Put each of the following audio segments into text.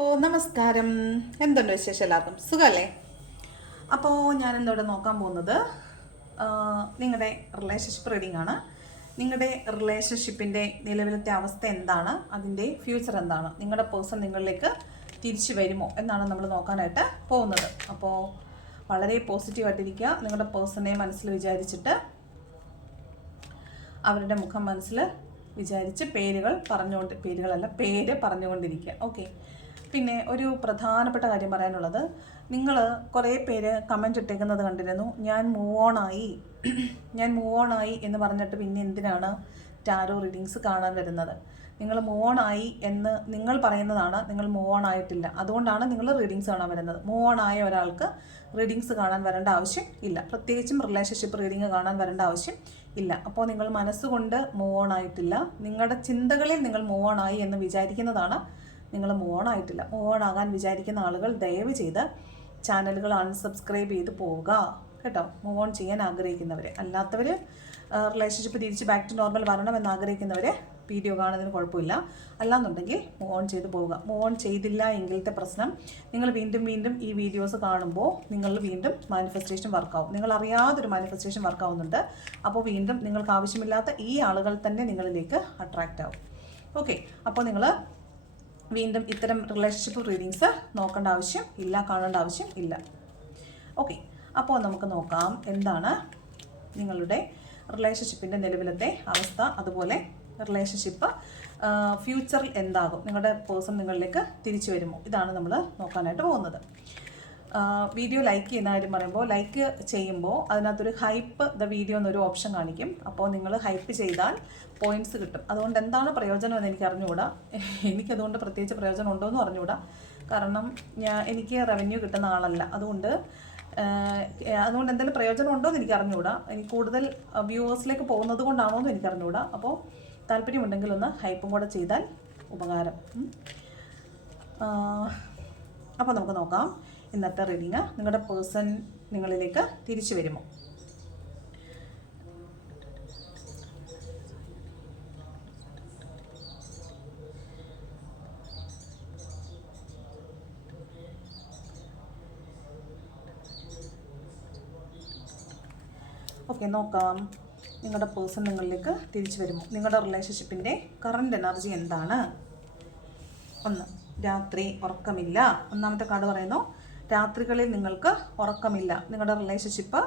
ഓ നമസ്കാരം. എന്തുണ്ട് വിശേഷം എല്ലാവർക്കും? സുഖമല്ലേ അപ്പോൾ ഞാൻ എന്തോടെ നോക്കാൻ പോകുന്നത് നിങ്ങളുടെ റിലേഷൻഷിപ്പ് റീഡിംഗ് ആണ്. നിങ്ങളുടെ റിലേഷൻഷിപ്പിന്റെ നിലവിലത്തെ അവസ്ഥ എന്താണ്? അതിന്റെ ഫ്യൂച്ചർ എന്താണ്? നിങ്ങളുടെ പേഴ്സൺ നിങ്ങളിലേക്ക് തിരിച്ചു വരുമോ? എന്നാണ് നമ്മൾ നോക്കാനായിട്ട് പോകുന്നത്. അപ്പോൾ വളരെ പോസിറ്റീവായിട്ടിരിക്കുക നിങ്ങളുടെ പേഴ്സണെ മനസ്സിൽ വിചാരിച്ചിട്ട് അവരുടെ മുഖം മനസ്സിൽ വിചാരിച്ച് പേരുകൾ പറഞ്ഞുകൊണ്ട് പേരുകളല്ല പേര് പറഞ്ഞുകൊണ്ടിരിക്കുക. ഓക്കെ പിന്നെ ഒരു പ്രധാനപ്പെട്ട കാര്യം പറയാനുള്ളത്. നിങ്ങൾ കുറേ പേര് കമന്റ് ഇട്ടേക്കുന്നത് കണ്ടിരുന്നു. ഞാൻ മൂവ് ഓൺ ആയി. ഞാൻ മൂവ് ഓൺ ആയി എന്ന് പറഞ്ഞിട്ട് പിന്നെ എന്തിനാണ് ടാരോ റീഡിങ്സ് കാണാൻ വരുന്നത്? നിങ്ങൾ മൂവ് ഓൺ ആയി എന്ന് നിങ്ങൾ പറയുന്നതാണ് നിങ്ങൾ മൂവ് ഓൺ ആയിട്ടില്ല. അതുകൊണ്ടാണ് നിങ്ങൾ റീഡിങ്സ് കാണാൻ വരുന്നത്. മൂവ് ഓൺ ആയ ഒരാൾക്ക് റീഡിങ്സ് കാണാൻ വരേണ്ട ആവശ്യം ഇല്ല. പ്രത്യേകിച്ചും റിലേഷൻഷിപ്പ് റീഡിങ് കാണാൻ വരേണ്ട ആവശ്യം ഇല്ല. അപ്പോൾ നിങ്ങൾ മനസ്സുകൊണ്ട് മൂവ് ഓൺ ആയിട്ടില്ല. നിങ്ങളുടെ ചിന്തകളിൽ നിങ്ങൾ മൂവ് ഓൺ ആയി എന്ന് വിചാരിക്കുന്നതാണ് നിങ്ങൾ മോണായിട്ടില്ല. മോണാകാൻ വിചാരിക്കുന്ന ആളുകൾ ദയവ് ചെയ്ത് ചാനലുകൾ അൺസബ്സ്ക്രൈബ് ചെയ്ത് പോവുക. കേട്ടോ? മൂവ് ഓൺ ചെയ്യാൻ ആഗ്രഹിക്കുന്നവർ അല്ലാത്തവർ റിലേഷൻഷിപ്പ് തിരിച്ച് ബാക്ക് ടു നോർമൽ വരണമെന്ന് ആഗ്രഹിക്കുന്നവർ വീഡിയോ കാണുന്നതിന് കുഴപ്പമില്ല. അല്ലാന്നുണ്ടെങ്കിൽ മൂവ് ഓൺ ചെയ്ത് പോവുക. മൂവ് ഓൺ ചെയ്തില്ല എങ്കിലത്തെ പ്രശ്നം നിങ്ങൾ വീണ്ടും വീണ്ടും ഈ വീഡിയോസ് കാണുമ്പോൾ നിങ്ങൾ വീണ്ടും മാനിഫെസ്റ്റേഷൻ വർക്കാവും നിങ്ങൾ അറിയാതൊരു മാനിഫെസ്റ്റേഷൻ വർക്കാവുന്നുണ്ട് അപ്പോൾ വീണ്ടും നിങ്ങൾക്ക് ആവശ്യമില്ലാത്ത ഈ ആളുകൾ തന്നെ നിങ്ങളിലേക്ക് അട്രാക്റ്റ് ആവും. ഓക്കെ അപ്പോൾ നിങ്ങൾ വീണ്ടും ഇത്തരം റിലേഷൻഷിപ്പ് റീഡിങ്സ് നോക്കേണ്ട ആവശ്യം ഇല്ല കാണേണ്ട ആവശ്യം ഇല്ല. ഓക്കെ അപ്പോൾ നമുക്ക് നോക്കാം എന്താണ് നിങ്ങളുടെ റിലേഷൻഷിപ്പിന്റെ നിലവിലത്തെ അവസ്ഥ അതുപോലെ റിലേഷൻഷിപ്പ് ഫ്യൂച്ചറിൽ എന്താകും? നിങ്ങളുടെ പേഴ്സൺ നിങ്ങളിലേക്ക് തിരിച്ചു വരുമോ? ഇതാണ് നമ്മൾ നോക്കാനായിട്ട് പോകുന്നത്. വീഡിയോ ലൈക്ക് ചെയ്യുന്ന കാര്യം പറയുമ്പോൾ ലൈക്ക് ചെയ്യുമ്പോൾ അതിനകത്തൊരു ഹൈപ്പ് ദ വീഡിയോ എന്നൊരു ഓപ്ഷൻ കാണിക്കും. അപ്പോൾ നിങ്ങൾ ഹൈപ്പ് ചെയ്താൽ പോയിന്റ്സ് കിട്ടും. അതുകൊണ്ട് എന്താണ് പ്രയോജനം എന്ന് എനിക്ക് അറിഞ്ഞുകൂടാ. എനിക്കതുകൊണ്ട് പ്രത്യേകിച്ച് പ്രയോജനം ഉണ്ടോ എന്ന് അറിഞ്ഞുകൂടാ. കാരണം ഞാൻ എനിക്ക് റവന്യൂ കിട്ടുന്ന ആളല്ല. അതുകൊണ്ട് അതുകൊണ്ട് എന്തെങ്കിലും പ്രയോജനം ഉണ്ടോ എന്ന് എനിക്ക് അറിഞ്ഞുകൂടാ. എനിക്ക് കൂടുതൽ വ്യൂവേഴ്സിലേക്ക് പോകുന്നത് കൊണ്ടാണോ എന്ന് എനിക്ക് അറിഞ്ഞുകൂടാ. അപ്പോൾ താല്പര്യമുണ്ടെങ്കിൽ ഒന്ന് ഹൈപ്പും കൂടെ ചെയ്താൽ ഉപകാരം. അപ്പോൾ നമുക്ക് നോക്കാം. ഇന്നത്തെ റീഡിങ് നിങ്ങളുടെ പേഴ്സൺ നിങ്ങളിലേക്ക് തിരിച്ചു വരുമോ? ഓക്കെ നോക്കാം. നിങ്ങളുടെ പേഴ്സൺ നിങ്ങളിലേക്ക് തിരിച്ചു വരുമോ? നിങ്ങളുടെ റിലേഷൻഷിപ്പിന്റെ കറണ്ട് എനർജി എന്താണ്? ഒന്ന് രാത്രി ഉറക്കമില്ല. ഒന്നാമത്തെ കാർഡ് പറയുന്നു രാത്രികളിൽ നിങ്ങൾക്ക് ഉറക്കമില്ല. നിങ്ങളുടെ റിലേഷൻഷിപ്പ്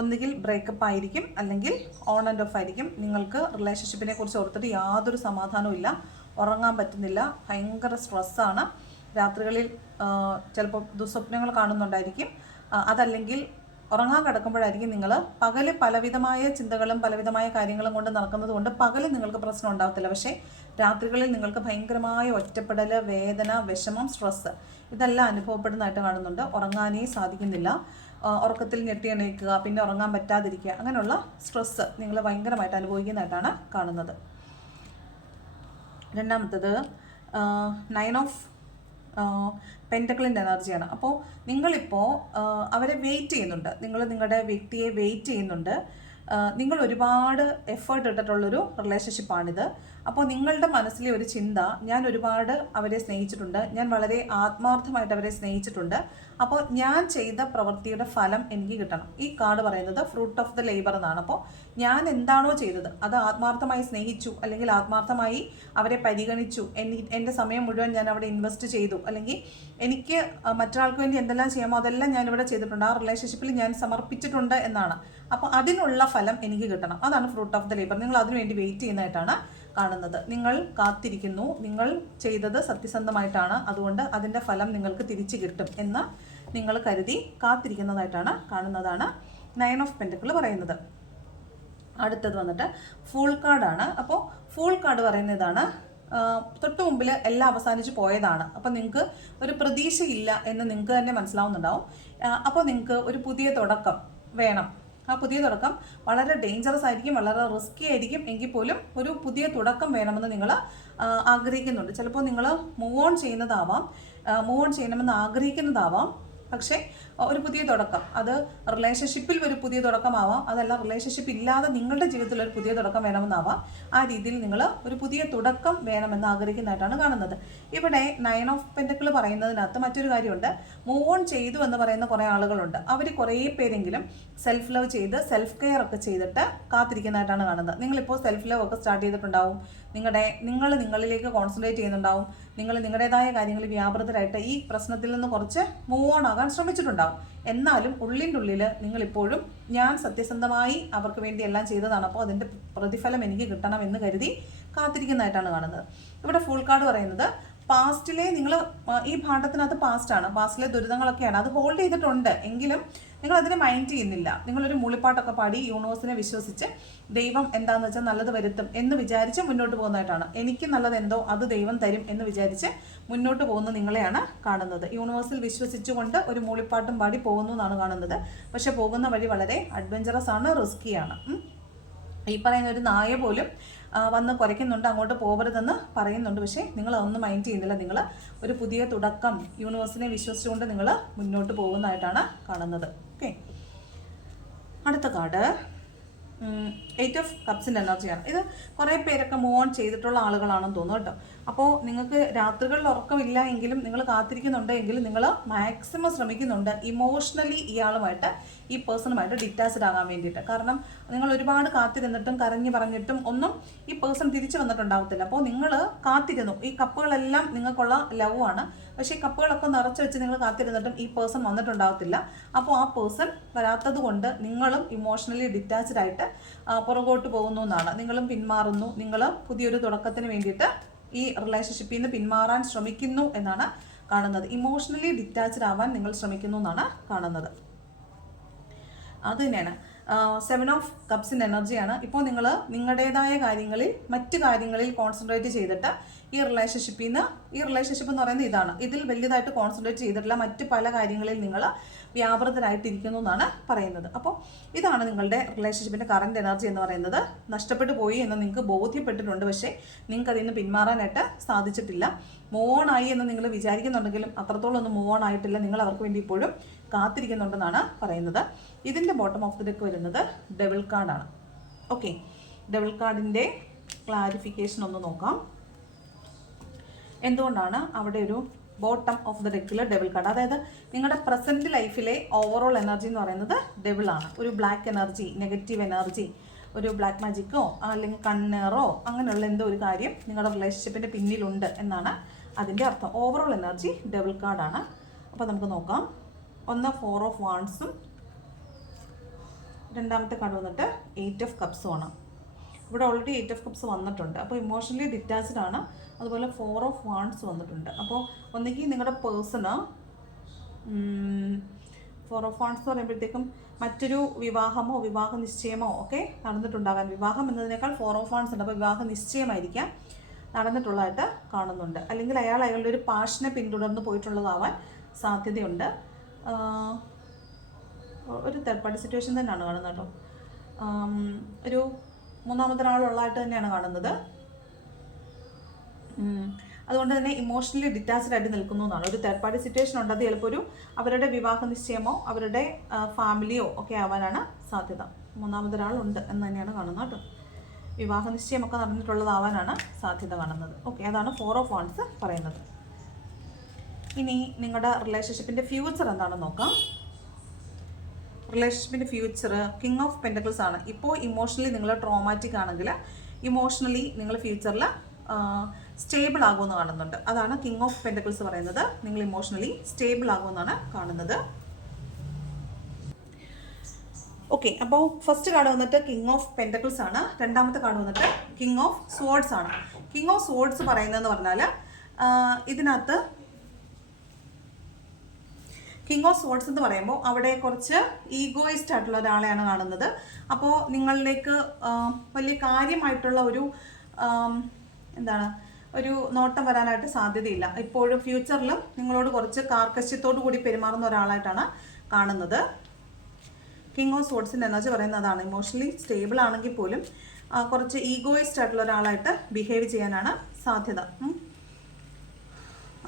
ഒന്നുകിൽ ബ്രേക്കപ്പ് ആയിരിക്കും അല്ലെങ്കിൽ ഓൺ ആൻഡ് ഓഫ് ആയിരിക്കും. നിങ്ങൾക്ക് റിലേഷൻഷിപ്പിനെ കുറിച്ച് ഓർത്തിട്ട് യാതൊരു സമാധാനവും ഇല്ല. ഉറങ്ങാൻ പറ്റുന്നില്ല. ഭയങ്കര സ്ട്രെസ്സാണ് രാത്രികളിൽ ചിലപ്പോൾ ദുസ്വപ്നങ്ങൾ കാണുന്നുണ്ടായിരിക്കും. അതല്ലെങ്കിൽ ഉറങ്ങാൻ കിടക്കുമ്പോഴായിരിക്കും നിങ്ങൾ പകൽ പലവിധമായ ചിന്തകളും പലവിധമായ കാര്യങ്ങളും കൊണ്ട് നടക്കുന്നത് കൊണ്ട് പകൽ നിങ്ങൾക്ക് പ്രശ്നം ഉണ്ടാകത്തില്ല പക്ഷേ രാത്രികളിൽ നിങ്ങൾക്ക് ഭയങ്കരമായ ഒറ്റപ്പെടൽ വേദന വിഷമം സ്ട്രെസ്സ് ഇതെല്ലാം അനുഭവപ്പെടുന്നതായിട്ട് കാണുന്നുണ്ട്. ഉറങ്ങാനേ സാധിക്കുന്നില്ല. ഉറക്കത്തിൽ ഞെട്ടി എണീക്കുക പിന്നെ ഉറങ്ങാൻ പറ്റാതിരിക്കുക അങ്ങനെയുള്ള സ്ട്രെസ്സ് നിങ്ങൾ ഭയങ്കരമായിട്ട് അനുഭവിക്കുന്നതായിട്ടാണ് കാണുന്നത്. രണ്ടാമത്തത് നയൻ ഓഫ് പെന്റക്കിളിന്റെ എനർജിയാണ്. അപ്പോൾ നിങ്ങളിപ്പോൾ അവരെ വെയിറ്റ് ചെയ്യുന്നുണ്ട്. നിങ്ങൾ നിങ്ങളുടെ വ്യക്തിയെ വെയിറ്റ് ചെയ്യുന്നുണ്ട്. നിങ്ങൾ ഒരുപാട് എഫേർട്ട് ഇട്ടിട്ടുള്ളൊരു റിലേഷൻഷിപ്പാണിത് അപ്പോൾ നിങ്ങളുടെ മനസ്സിലെ ഒരു ചിന്ത ഞാൻ ഒരുപാട് അവരെ സ്നേഹിച്ചിട്ടുണ്ട്. ഞാൻ വളരെ ആത്മാർത്ഥമായിട്ട് അവരെ സ്നേഹിച്ചിട്ടുണ്ട്. അപ്പോൾ ഞാൻ ചെയ്ത പ്രവൃത്തിയുടെ ഫലം എനിക്ക് കിട്ടണം. ഈ കാർഡ് പറയുന്നത് ഫ്രൂട്ട് ഓഫ് ദ ലേബർ എന്നാണ്. അപ്പോൾ ഞാൻ എന്താണോ ചെയ്തത് അത് ആത്മാർത്ഥമായി സ്നേഹിച്ചു അല്ലെങ്കിൽ ആത്മാർത്ഥമായി അവരെ പരിഗണിച്ചു എന്റെ സമയം മുഴുവൻ ഞാൻ അവിടെ ഇൻവെസ്റ്റ് ചെയ്തു അല്ലെങ്കിൽ എനിക്ക് മറ്റൊരാൾക്ക് വേണ്ടി എന്തെല്ലാം ചെയ്യാമോ അതെല്ലാം ഞാൻ ഞാനിവിടെ ചെയ്തിട്ടുണ്ട്. ആ റിലേഷൻഷിപ്പിൽ ഞാൻ സമർപ്പിച്ചിട്ടുണ്ട് എന്നാണ്. അപ്പോൾ അതിനുള്ള ഫലം എനിക്ക് കിട്ടണം. അതാണ് ഫ്രൂട്ട് ഓഫ് ദ ലേബർ. നിങ്ങൾ അതിനുവേണ്ടി വെയിറ്റ് ചെയ്യുന്നതായിട്ടാണ് കാണുന്നത്. നിങ്ങൾ കാത്തിരിക്കുന്നു. നിങ്ങൾ ചെയ്തത് സത്യസന്ധമായിട്ടാണ്. അതുകൊണ്ട് അതിന്റെ ഫലം നിങ്ങൾക്ക് തിരിച്ചു കിട്ടും എന്ന് നിങ്ങൾ കരുതി കാത്തിരിക്കുന്നതായിട്ടാണ് കാണുന്നതാണ് നയൻ ഓഫ് പെന്റക്കിൾ പറയുന്നത്. അടുത്തത് വന്നിട്ട് ഫുൾ കാർഡാണ് അപ്പോൾ ഫുൾ കാർഡ് പറയുന്നതാണ് തൊട്ട് മുമ്പിൽ എല്ലാം അവസാനിച്ച് പോയതാണ്. അപ്പോൾ നിങ്ങൾക്ക് ഒരു പ്രതീക്ഷയില്ല എന്ന് നിങ്ങൾക്ക് തന്നെ മനസ്സിലാവുന്നുണ്ടാവും. അപ്പോൾ നിങ്ങൾക്ക് ഒരു പുതിയ തുടക്കം വേണം. ആ പുതിയ തുടക്കം വളരെ ഡേഞ്ചറസ് ആയിരിക്കും വളരെ റിസ്കി ആയിരിക്കും എങ്കിൽ പോലും ഒരു പുതിയ തുടക്കം വേണമെന്ന് നിങ്ങൾ ആഗ്രഹിക്കുന്നുണ്ട്. ചിലപ്പോൾ നിങ്ങൾ മൂവ് ഓൺ ചെയ്യുന്നതാവാം മൂവ് ഓൺ ചെയ്യണമെന്ന് ആഗ്രഹിക്കുന്നതാവാം. പക്ഷേ ഒരു പുതിയ തുടക്കം. അത് റിലേഷൻഷിപ്പിൽ ഒരു പുതിയ തുടക്കമാവാം. അതല്ല റിലേഷൻഷിപ്പ് ഇല്ലാതെ നിങ്ങളുടെ ജീവിതത്തിൽ ഒരു പുതിയ തുടക്കം വേണമെന്നാവാം. ആ രീതിയിൽ നിങ്ങൾ ഒരു പുതിയ തുടക്കം വേണമെന്ന് ആഗ്രഹിക്കുന്നതായിട്ടാണ് കാണുന്നത്. ഇവിടെ നയൻ ഓഫ് പെന്റക്കിൾ പറയുന്നതിനകത്ത് മറ്റൊരു കാര്യമുണ്ട്. മൂവ് ഓൺ ചെയ്തു എന്ന് പറയുന്ന കുറേ ആളുകളുണ്ട്. അവർ കുറേ പേരെങ്കിലും സെൽഫ് ലവ് ചെയ്ത് സെൽഫ് കെയർ ഒക്കെ ചെയ്തിട്ട് കാത്തിരിക്കുന്നതായിട്ടാണ് കാണുന്നത്. നിങ്ങളിപ്പോൾ സെൽഫ് ലവ് ഒക്കെ സ്റ്റാർട്ട് ചെയ്തിട്ടുണ്ടാവും. നിങ്ങളുടെ നിങ്ങൾ നിങ്ങളിലേക്ക് കോൺസെൻട്രേറ്റ് ചെയ്യുന്നുണ്ടാവും. നിങ്ങൾ നിങ്ങളുടേതായ കാര്യങ്ങളിൽ വ്യാപൃതരായിട്ട് ഈ പ്രശ്നത്തിൽ നിന്ന് കുറച്ച് മൂവ് ഓൺ ആകാൻ ശ്രമിച്ചിട്ടുണ്ടാവും. എന്നാലും ഉള്ളിന്റെ ഉള്ളിൽ നിങ്ങളിപ്പോഴും ഞാൻ സത്യസന്ധമായി അവർക്ക് വേണ്ടി എല്ലാം ചെയ്തതാണ്. അപ്പോൾ അതിന്റെ പ്രതിഫലം എനിക്ക് കിട്ടണം എന്ന് കരുതി കാത്തിരിക്കുന്നതായിട്ടാണ് കാണുന്നത്. ഇവിടെ ഫുൾ കാർഡ് പറയുന്നത് പാസ്റ്റിലെ നിങ്ങൾ ഈ പാഠത്തിനകത്ത് പാസ്റ്റാണ് പാസ്റ്റിലെ ദുരിതങ്ങളൊക്കെയാണ്. അത് ഹോൾഡ് ചെയ്തിട്ടുണ്ട്. എങ്കിലും നിങ്ങൾ അതിനെ മൈൻഡ് ചെയ്യുന്നില്ല. നിങ്ങളൊരു മൂളിപ്പാട്ടൊക്കെ പാടി യൂണിവേഴ്സിനെ വിശ്വസിച്ച് ദൈവം എന്താണെന്ന് വെച്ചാൽ നല്ലത് വരുത്തും എന്ന് വിചാരിച്ച് മുന്നോട്ട് പോകുന്നതായിട്ടാണ്. എനിക്ക് നല്ലത് എന്തോ അത് ദൈവം തരും എന്ന് വിചാരിച്ച് മുന്നോട്ട് പോകുന്ന നിങ്ങളെയാണ് കാണുന്നത്. യൂണിവേഴ്സിൽ വിശ്വസിച്ചുകൊണ്ട് ഒരു മൂളിപ്പാട്ടും പാടി പോകുന്നു എന്നാണ് കാണുന്നത്. പക്ഷെ പോകുന്ന വഴി വളരെ അഡ്വഞ്ചറസ് ആണ് റിസ്കിയാണ് ആണ്. ഈ പറയുന്ന ഒരു നായ പോലും വന്ന് കുറയ്ക്കുന്നുണ്ട് അങ്ങോട്ട് പോകരുതെന്ന് പറയുന്നുണ്ട്. പക്ഷേ നിങ്ങൾ അതൊന്നും മൈൻഡ് ചെയ്യുന്നില്ല. നിങ്ങൾ ഒരു പുതിയ തുടക്കം യൂണിവേഴ്സിനെ വിശ്വസിച്ചുകൊണ്ട് നിങ്ങൾ മുന്നോട്ട് പോകുന്നതായിട്ടാണ് കാണുന്നത്. ഓക്കെ അടുത്ത കാർഡ് എയ്റ്റ് ഓഫ് കപ്സിന്റെ എനർജിയാണ് ഇത് കുറേ പേരൊക്കെ മൂവ് ഓൺ ചെയ്തിട്ടുള്ള ആളുകളാണെന്ന് തോന്നുന്നു കേട്ടോ. അപ്പോൾ നിങ്ങൾക്ക് രാത്രികളിൽ ഉറക്കമില്ല എങ്കിലും നിങ്ങൾ കാത്തിരിക്കുന്നുണ്ട് എങ്കിലും നിങ്ങൾ മാക്സിമം ശ്രമിക്കുന്നുണ്ട്. ഇമോഷണലി ഇയാളുമായിട്ട് ഈ പേഴ്സണുമായിട്ട് ഡിറ്റാച്ച്ഡ് ആകാൻ വേണ്ടിയിട്ട്. കാരണം നിങ്ങൾ ഒരുപാട് കാത്തിരുന്നിട്ടും കരഞ്ഞു പറഞ്ഞിട്ടും ഒന്നും ഈ പേഴ്സൺ തിരിച്ചു വന്നിട്ടുണ്ടാവത്തില്ല. അപ്പോൾ നിങ്ങൾ കാത്തിരുന്നു. ഈ കപ്പുകളെല്ലാം നിങ്ങൾക്കുള്ള ലവ് ആണ്. പക്ഷേ ഈ കപ്പുകളൊക്കെ നിറച്ച് വെച്ച് നിങ്ങൾ കാത്തിരുന്നിട്ടും ഈ പേഴ്സൺ വന്നിട്ടുണ്ടാവത്തില്ല. അപ്പോൾ ആ പേഴ്സൺ വരാത്തത് കൊണ്ട് നിങ്ങളും ഇമോഷണലി ഡിറ്റാച്ച്ഡ് ആയിട്ട് പുറകോട്ട് പോകുന്നു എന്നാണ്. നിങ്ങളും പിന്മാറുന്നു. നിങ്ങൾ പുതിയൊരു തുടക്കത്തിന് വേണ്ടിയിട്ട് ഈ റിലേഷൻഷിപ്പിൽ നിന്ന് പിന്മാറാൻ ശ്രമിക്കുന്നു എന്നാണ് കാണുന്നത്. ഇമോഷണലി ഡിറ്റാച്ച്ഡ് ആവാൻ നിങ്ങൾ ശ്രമിക്കുന്നു എന്നാണ് കാണുന്നത്. അത് തന്നെയാണ്. സെവൻ ഓഫ് കപ്സിന്റെ എനർജിയാണ് ഇപ്പോൾ നിങ്ങൾ നിങ്ങളുടേതായ കാര്യങ്ങളിൽ മറ്റു കാര്യങ്ങളിൽ കോൺസെൻട്രേറ്റ് ചെയ്തിട്ട് ഈ റിലേഷൻഷിപ്പിൽ നിന്ന് ഈ റിലേഷൻഷിപ്പ് എന്ന് പറയുന്നത് ഇതാണ്. ഇതിൽ വലിയതായിട്ട് കോൺസെൻട്രേറ്റ് ചെയ്തിട്ടില്ല മറ്റ് പല കാര്യങ്ങളിൽ നിങ്ങൾ വ്യാപൃതരായിട്ടിരിക്കുന്നു എന്നാണ് പറയുന്നത്. അപ്പോൾ ഇതാണ് നിങ്ങളുടെ റിലേഷൻഷിപ്പിന്റെ കറണ്ട് എനർജി എന്ന് പറയുന്നത്. നഷ്ടപ്പെട്ടു പോയി എന്ന് നിങ്ങൾക്ക് ബോധ്യപ്പെട്ടിട്ടുണ്ട്. പക്ഷേ നിങ്ങൾക്ക് അതിൽ നിന്ന് പിന്മാറാനായിട്ട് സാധിച്ചിട്ടില്ല. മൂവ് ഓൺ ആയി എന്ന് നിങ്ങൾ വിചാരിക്കുന്നുണ്ടെങ്കിലും അത്രത്തോളം ഒന്നും മൂവ് ഓൺ ആയിട്ടില്ല. നിങ്ങൾ അവർക്ക് വേണ്ടി ഇപ്പോഴും കാത്തിരിക്കുന്നുണ്ടെന്നാണ് പറയുന്നത്. ഇതിന്റെ ബോട്ടം ഓഫ് ദി ഡെക്ക് വരുന്നത് ഡബിൾ കാർഡാണ് ഓക്കെ ഡബിൾ കാർഡിന്റെ ക്ലാരിഫിക്കേഷൻ ഒന്ന് നോക്കാം. എന്തുകൊണ്ടാണ് അവിടെ ഒരു ബോട്ടം ഓഫ് ദ ഡെക്കിൽ ഡബിൾ കാർഡ് അതായത് നിങ്ങളുടെ പ്രസന്റ് ലൈഫിലെ ഓവറോൾ എനർജി എന്ന് പറയുന്നത് ഡബിൾ ആണ്. ഒരു ബ്ലാക്ക് എനർജി നെഗറ്റീവ് എനർജി ഒരു ബ്ലാക്ക് മാജിക്കോ അല്ലെങ്കിൽ കണ്ണേറോ അങ്ങനെയുള്ള എന്തോ ഒരു കാര്യം നിങ്ങളുടെ റിലേഷൻഷിപ്പിന്റെ പിന്നിലുണ്ട് എന്നാണ് അതിന്റെ അർത്ഥം. ഓവറോൾ എനർജി ഡബിൾ കാർഡാണ് അപ്പോൾ നമുക്ക് നോക്കാം. ഒന്ന് ഫോർ ഓഫ് വാൺസും രണ്ടാമത്തെ കാർഡ് വന്നിട്ട് എയ്റ്റ് ഓഫ് കപ്സും ആണ്. ഇവിടെ ഓൾറെഡി എയ്റ്റ് ഓഫ് കപ്സ് വന്നിട്ടുണ്ട്. അപ്പോൾ ഇമോഷണലി ഡിറ്റാച്ച്ഡ് ആണ്. അതുപോലെ ഫോർ ഓഫ് വാൺസ് വന്നിട്ടുണ്ട്. അപ്പോൾ ഒന്നുകിൽ നിങ്ങളുടെ പേഴ്സണ് ഫോർ ഓഫ് വാൺസ് എന്ന് പറയുമ്പോഴത്തേക്കും മറ്റൊരു വിവാഹമോ വിവാഹ നിശ്ചയമോ ഒക്കെ നടന്നിട്ടുണ്ടാകാൻ വിവാഹം എന്നതിനേക്കാൾ ഫോർ ഓഫ് വാൺസ് ഉണ്ട്. അപ്പോൾ വിവാഹ നിശ്ചയമായിരിക്കാം. നടന്നിട്ടുള്ളതായിട്ട് കാണുന്നുണ്ട്. അല്ലെങ്കിൽ അയാൾ അയാളുടെ ഒരു പാഷനെ പിന്തുടർന്ന് പോയിട്ടുള്ളതാവാൻ സാധ്യതയുണ്ട്. ഒരു തേർഡ് പാർട്ടി സിറ്റുവേഷൻ തന്നെയാണ് കാണുന്നത് കേട്ടോ. ഒരു മൂന്നാമത്തെ ഒരാളുള്ളതായിട്ട് തന്നെയാണ് കാണുന്നത്. അതുകൊണ്ട് തന്നെ ഇമോഷണലി ഡിറ്റാച്ച്ഡ് ആയിട്ട് നിൽക്കുന്നു എന്നാണ്. ഒരു തേർഡ് പാർട്ടി സിറ്റുവേഷൻ ഉണ്ടത് ചിലപ്പോൾ ഒരു അവരുടെ വിവാഹ നിശ്ചയമോ അവരുടെ ഫാമിലിയോ ഒക്കെ ആവാനാണ് സാധ്യത. മൂന്നാമതൊരാളുണ്ട് എന്ന് തന്നെയാണ് കാണുന്നത് കേട്ടോ. വിവാഹ നിശ്ചയമൊക്കെ നടന്നിട്ടുള്ളതാവാനാണ് സാധ്യത കാണുന്നത്. ഓക്കെ അതാണ് ഫോർ ഓഫ് വൺസ് പറയുന്നത്. ഇനി നിങ്ങളുടെ റിലേഷൻഷിപ്പിന്റെ ഫ്യൂച്ചർ എന്താണെന്ന് നോക്കാം. റിലേഷൻഷിപ്പിന്റെ ഫ്യൂച്ചർ കിങ് ഓഫ് പെന്റക്കിൾസ് ആണ്. ഇപ്പോൾ ഇമോഷണലി നിങ്ങൾ ട്രോമാറ്റിക് ആണെങ്കിൽ ഇമോഷണലി നിങ്ങൾ ഫ്യൂച്ചറിൽ സ്റ്റേബിൾ ആകുമെന്ന് കാണുന്നുണ്ട്. അതാണ് കിങ് ഓഫ് പെന്റക്കിൾസ് പറയുന്നത്. നിങ്ങൾ ഇമോഷണലി സ്റ്റേബിൾ ആകുമെന്നാണ് കാണുന്നത്. ഓക്കെ അപ്പോൾ ഫസ്റ്റ് കാർഡ് വന്നിട്ട് കിങ് ഓഫ് പെന്റക്കിൾസ് ആണ്. രണ്ടാമത്തെ കാർഡ് വന്നിട്ട് കിങ് ഓഫ് സ്വേർഡ്സ് ആണ്. കിങ് ഓഫ് സ്വേർഡ്സ് പറയുന്നതെന്ന് പറഞ്ഞാൽ ഇതിനകത്ത് കിങ് ഓഫ് സോഡ്സ് എന്ന് പറയുമ്പോൾ അവിടെ കുറച്ച് ഈഗോയിസ്റ്റ് ആയിട്ടുള്ള ഒരാളെയാണ് കാണുന്നത്. അപ്പോൾ നിങ്ങളിലേക്ക് വലിയ കാര്യമായിട്ടുള്ള ഒരു എന്താണ് ഒരു നോട്ടം വരാനായിട്ട് സാധ്യതയില്ല. ഇപ്പോഴും ഫ്യൂച്ചറിലും നിങ്ങളോട് കുറച്ച് കാർക്കശ്യത്തോടു കൂടി പെരുമാറുന്ന ഒരാളായിട്ടാണ് കാണുന്നത്. കിങ് ഓഫ് സോഡ്സിന്റെ എനർജി പറയുന്നതാണ് ഇമോഷണലി സ്റ്റേബിൾ ആണെങ്കിൽ പോലും കുറച്ച് ഈഗോയിസ്റ്റ് ആയിട്ടുള്ള ഒരാളായിട്ട് ബിഹേവ് ചെയ്യാനാണ് സാധ്യത.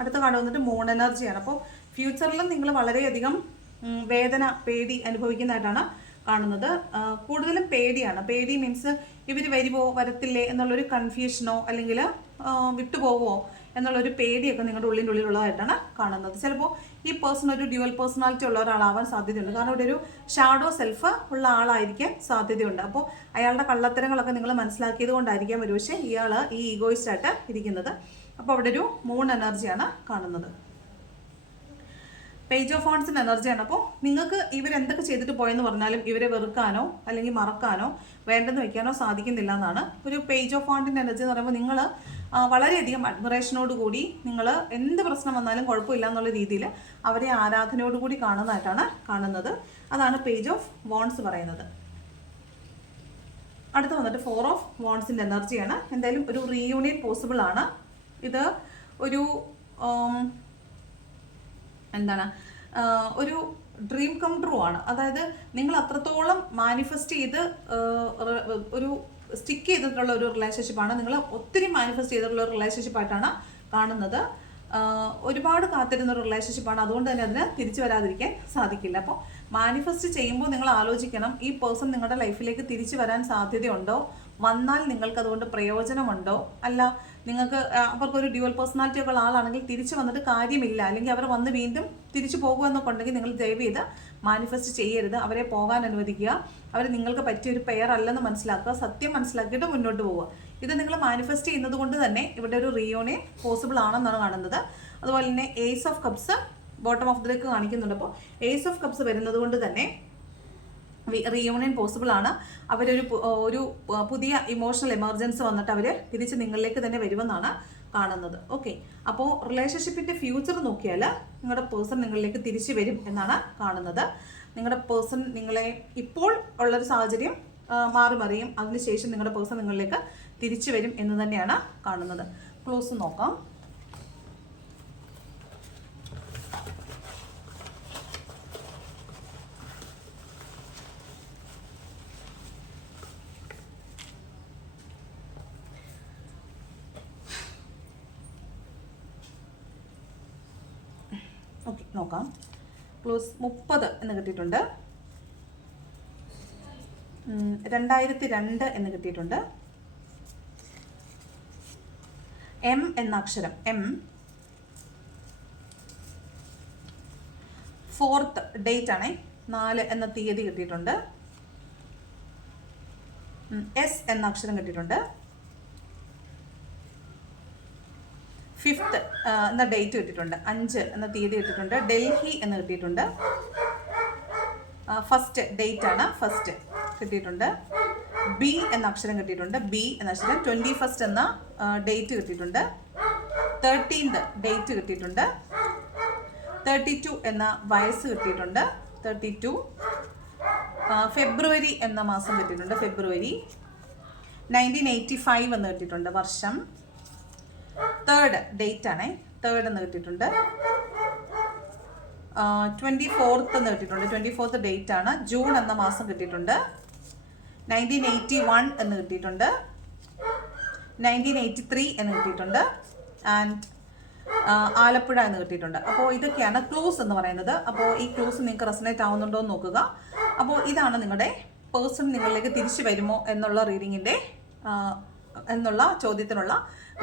അടുത്ത കാർഡ് വന്നിട്ട് മൂൺ എനർജിയാണ് അപ്പോൾ ഫ്യൂച്ചറിലും നിങ്ങൾ വളരെയധികം വേദന പേടി അനുഭവിക്കുന്നതായിട്ടാണ് കാണുന്നത്. കൂടുതലും പേടിയാണ്. പേടി മീൻസ് ഇവർ വരുമോ വരത്തില്ലേ എന്നുള്ളൊരു കൺഫ്യൂഷനോ അല്ലെങ്കിൽ വിട്ടുപോകുമോ എന്നുള്ളൊരു പേടിയൊക്കെ നിങ്ങളുടെ ഉള്ളിന്റെ ഉള്ളിലുള്ളതായിട്ടാണ് കാണുന്നത്. ചിലപ്പോൾ ഈ പേഴ്സൺ ഒരു ഡ്യുവൽ പേഴ്സണാലിറ്റി ഉള്ള ഒരാളാവാൻ സാധ്യതയുണ്ട്. കാരണം ഇവിടെ ഒരു ഷാഡോ സെൽഫ് ഉള്ള ആളായിരിക്കാൻ സാധ്യതയുണ്ട്. അപ്പോൾ അയാളുടെ കള്ളത്തരങ്ങളൊക്കെ നിങ്ങൾ മനസ്സിലാക്കിയത് കൊണ്ടായിരിക്കാം ഒരു പക്ഷേ ഇയാൾ ഈ ഈഗോയിസ്റ്റായിട്ട് ഇരിക്കുന്നത്. അപ്പോൾ അവിടെ ഒരു മൂൺ എനർജിയാണ് കാണുന്നത്. പേജ് ഓഫ് ഫോൺസിന്റെ എനർജിയാണ് അപ്പോൾ നിങ്ങൾക്ക് ഇവരെന്തൊക്കെ ചെയ്തിട്ട് പോയെന്ന് പറഞ്ഞാലും ഇവരെ വെറുക്കാനോ അല്ലെങ്കിൽ മറക്കാനോ വേണ്ടെന്ന് വെക്കാനോ സാധിക്കുന്നില്ല എന്നാണ് ഒരു പേജ് ഓഫ് ഫോണ്ടിന്റെ എനർജി എന്ന് പറയുമ്പോൾ നിങ്ങൾ വളരെയധികം അഡ്മറേഷനോട് കൂടി നിങ്ങൾ എന്ത് പ്രശ്നം വന്നാലും കുഴപ്പമില്ല എന്നുള്ള രീതിയിൽ അവരെ ആരാധനയോട് കൂടി കാണുന്നതായിട്ടാണ് കാണുന്നത്. അതാണ് പേജ് ഓഫ് വോൺസ് പറയുന്നത്. അടുത്ത് വന്നിട്ട് ഫോർ ഓഫ് വോൺസിന്റെ എനർജിയാണ് എന്തായാലും ഒരു റീയൂണിയൻ പോസിബിൾ ആണ്. ഇത് ഒരു എന്താണ് ഒരു ഡ്രീം കം ട്രൂ ആണ്. അതായത് നിങ്ങൾ അത്രത്തോളം മാനിഫെസ്റ്റ് ചെയ്ത് ഒരു സ്റ്റിക്ക് ചെയ്തിട്ടുള്ള ഒരു റിലേഷൻഷിപ്പാണ് നിങ്ങൾ ഒത്തിരി മാനിഫെസ്റ്റ് ചെയ്തിട്ടുള്ള ഒരു റിലേഷൻഷിപ്പായിട്ടാണ് കാണുന്നത്. ഒരുപാട് കാത്തിരുന്ന ഒരു റിലേഷൻഷിപ്പാണ് അതുകൊണ്ട് തന്നെ അതിന് തിരിച്ചു വരാതിരിക്കാൻ സാധിക്കില്ല. അപ്പോൾ മാനിഫെസ്റ്റ് ചെയ്യുമ്പോൾ നിങ്ങൾ ആലോചിക്കണം ഈ പേഴ്സൺ നിങ്ങളുടെ ലൈഫിലേക്ക് തിരിച്ചു വരാൻ സാധ്യതയുണ്ടോ? വന്നാൽ നിങ്ങൾക്ക് അതുകൊണ്ട് പ്രയോജനമുണ്ടോ? അല്ല നിങ്ങൾക്ക് അവർക്ക് അവർക്കൊരു ഡ്യുവൽ പേഴ്സണാലിറ്റി ഒക്കെ ഉള്ള ആളാണെങ്കിൽ തിരിച്ചു വന്നിട്ട് കാര്യമില്ല. അല്ലെങ്കിൽ അവർ വന്ന് വീണ്ടും തിരിച്ചു പോകുക എന്നൊക്കെ ഉണ്ടെങ്കിൽ നിങ്ങൾ ദയവ് ചെയ്ത് മാനിഫെസ്റ്റ് ചെയ്യരുത്. അവരെ പോകാൻ അനുവദിക്കുക. അവർ നിങ്ങൾക്ക് പറ്റിയ ഒരു പെയർ അല്ലെന്ന് മനസ്സിലാക്കുക. സത്യം മനസ്സിലാക്കിയിട്ട് മുന്നോട്ട് പോവുക. ഇത് നിങ്ങൾ മാനിഫെസ്റ്റ് ചെയ്യുന്നത് കൊണ്ട് തന്നെ ഇവിടെ ഒരു റിയോണിയൻ പോസിബിൾ ആണെന്നാണ് കാണുന്നത്. അതുപോലെ തന്നെ ace of cups bottom of ദിലേക്ക് കാണിക്കുന്നുണ്ട്. അപ്പോൾ ഏസ് ഓഫ് കപ്സ് വരുന്നത് കൊണ്ട് തന്നെ റീയൂണിയൻ പോസിബിൾ ആണ്. അവരൊരു ഒരു പുതിയ ഇമോഷണൽ എമർജൻസി വന്നിട്ട് അവർ തിരിച്ച് നിങ്ങളിലേക്ക് തന്നെ വരുമെന്നാണ് കാണുന്നത്. ഓക്കെ അപ്പോൾ റിലേഷൻഷിപ്പിന്റെ ഫ്യൂച്ചർ നോക്കിയാൽ നിങ്ങളുടെ പേഴ്സൺ നിങ്ങളിലേക്ക് തിരിച്ചു വരും എന്നാണ് കാണുന്നത്. നിങ്ങളുടെ പേഴ്സൺ നിങ്ങളെ ഇപ്പോൾ ഉള്ളൊരു സാഹചര്യം മാറി മറിയും അതിനുശേഷം നിങ്ങളുടെ പേഴ്സൺ നിങ്ങളിലേക്ക് തിരിച്ചു വരും എന്ന് തന്നെയാണ് കാണുന്നത്. ക്ലോസ് നോക്കാം. നോക്കാം. ക്ലോസ് മുപ്പത് എന്ന് കിട്ടിയിട്ടുണ്ട്. രണ്ടായിരത്തി രണ്ട് എന്ന് കിട്ടിയിട്ടുണ്ട്. എം എന്ന അക്ഷരം എം ഫോർത്ത് ഡേറ്റ് ആണേ നാല് എന്ന തീയതി കിട്ടിയിട്ടുണ്ട്. എസ് എന്ന അക്ഷരം കിട്ടിയിട്ടുണ്ട്. ഫിഫ്ത്ത് എന്ന ഡേറ്റ് കിട്ടിയിട്ടുണ്ട്. അഞ്ച് എന്ന തീയതി കിട്ടിയിട്ടുണ്ട്. ഡൽഹി എന്ന് കിട്ടിയിട്ടുണ്ട്. ഫസ്റ്റ് ഡേറ്റ് ആണ് ഫസ്റ്റ് കിട്ടിയിട്ടുണ്ട്. ബി എന്ന അക്ഷരം കിട്ടിയിട്ടുണ്ട്. ബി എന്ന അക്ഷരം ട്വന്റി ഫസ്റ്റ് എന്ന ഡേറ്റ് കിട്ടിയിട്ടുണ്ട്. തേർട്ടീൻത് ഡേറ്റ് കിട്ടിയിട്ടുണ്ട്. തേർട്ടി ടു എന്ന വയസ്സ് കിട്ടിയിട്ടുണ്ട്. തേർട്ടി ടു ഫെബ്രുവരി എന്ന മാസം കിട്ടിയിട്ടുണ്ട്. ഫെബ്രുവരി. നയന്റീൻ എയ്റ്റി ഫൈവ് എന്ന് കിട്ടിയിട്ടുണ്ട് വർഷം. തേർഡ് ഡേറ്റ് ആണേ. തേർഡ് എന്ന് കിട്ടിയിട്ടുണ്ട്. ട്വന്റി ഫോർത്ത് എന്ന് കിട്ടിയിട്ടുണ്ട്. ട്വന്റി ഫോർത്ത് ഡേറ്റ് ആണ്. ജൂൺ എന്ന മാസം കിട്ടിയിട്ടുണ്ട്. നയന്റീൻ എയ്റ്റി വൺ എന്ന് കിട്ടിയിട്ടുണ്ട്. നയന്റീൻ എയ്റ്റി ത്രീ എന്ന് കിട്ടിയിട്ടുണ്ട്. ആൻഡ് ആലപ്പുഴ എന്ന് കിട്ടിയിട്ടുണ്ട്. അപ്പോൾ ഇതൊക്കെയാണ് ക്ലൂസ് എന്ന് പറയുന്നത്. അപ്പോൾ ഈ ക്ലൂസ് നിങ്ങൾക്ക് റെസനേറ്റ് ആവുന്നുണ്ടോ എന്ന് നോക്കുക. അപ്പോൾ ഇതാണ് നിങ്ങളുടെ പേഴ്സൺ നിങ്ങളിലേക്ക് തിരിച്ചു വരുമോ എന്നുള്ള റീഡിങ്ങിന്റെ എന്നുള്ള ചോദ്യത്തിനുള്ള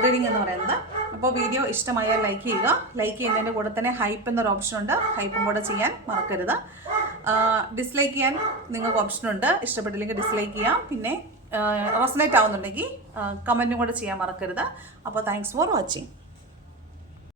റീഡിംഗ് എന്ന് പറയുന്നത്. അപ്പോൾ വീഡിയോ ഇഷ്ടമായാൽ ലൈക്ക് ചെയ്യുക. ലൈക്ക് ചെയ്യുന്നതിന്റെ കൂടെ തന്നെ ഹൈപ്പ് എന്നൊരു ഓപ്ഷൻ ഉണ്ട്. ഹൈപ്പും കൂടെ ചെയ്യാൻ മറക്കരുത്. ഡിസ്ലൈക്ക് ചെയ്യാൻ നിങ്ങൾക്ക് ഓപ്ഷൻ ഉണ്ട്. ഇഷ്ടപ്പെട്ടില്ലെങ്കിൽ ഡിസ്ലൈക്ക് ചെയ്യാം. പിന്നെ റെസനേറ്റ് ആവുന്നുണ്ടെങ്കിൽ കമന്റും കൂടെ ചെയ്യാൻ മറക്കരുത്. അപ്പോൾ താങ്ക്സ് ഫോർ വാച്ചിങ്